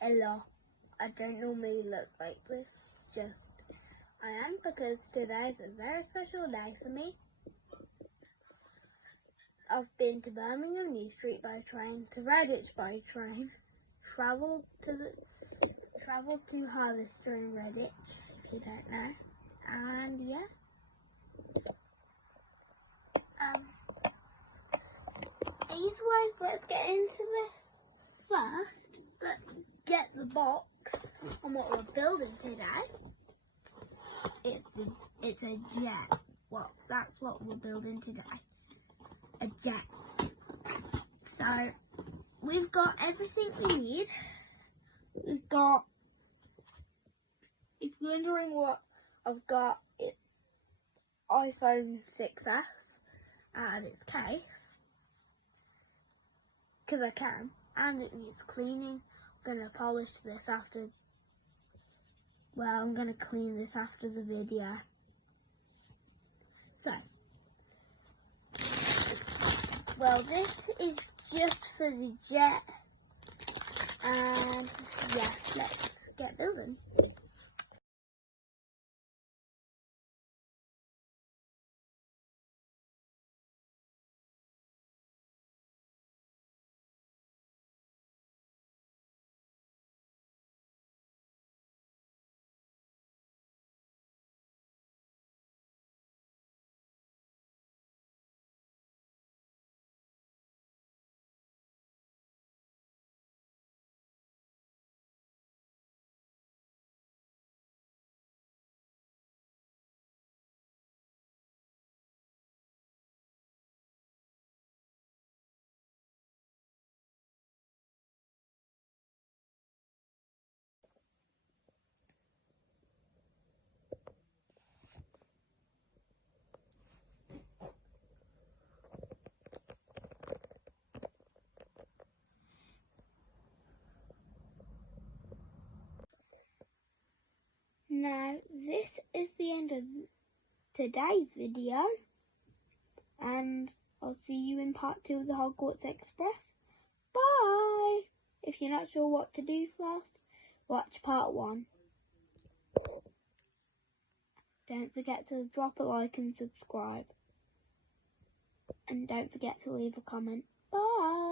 Hello, I don't normally look like this, just I am because today's a very special day for me. I've been to Birmingham New Street by train, to Redditch by train, travelled to Harvester in Redditch, if you don't know, and yeah. Anyways, let's get into this. First, let's get the box on what we're building today. It's a jet. Well, that's what we're building today. A jet. So we've got everything we need. We've got, if you're wondering what I've got, it's iPhone 6s and its case, because I can, and it needs cleaning. I'm going to polish this after, well, I'm going to clean this after the video. So, well, this is just for the jet, and yeah, let's get building. Now, this is the end of today's video, and I'll see you in part 2 of the Hogwarts Express. Bye! If you're not sure what to do first, watch part 1. Don't forget to drop a like and subscribe. And don't forget to leave a comment. Bye!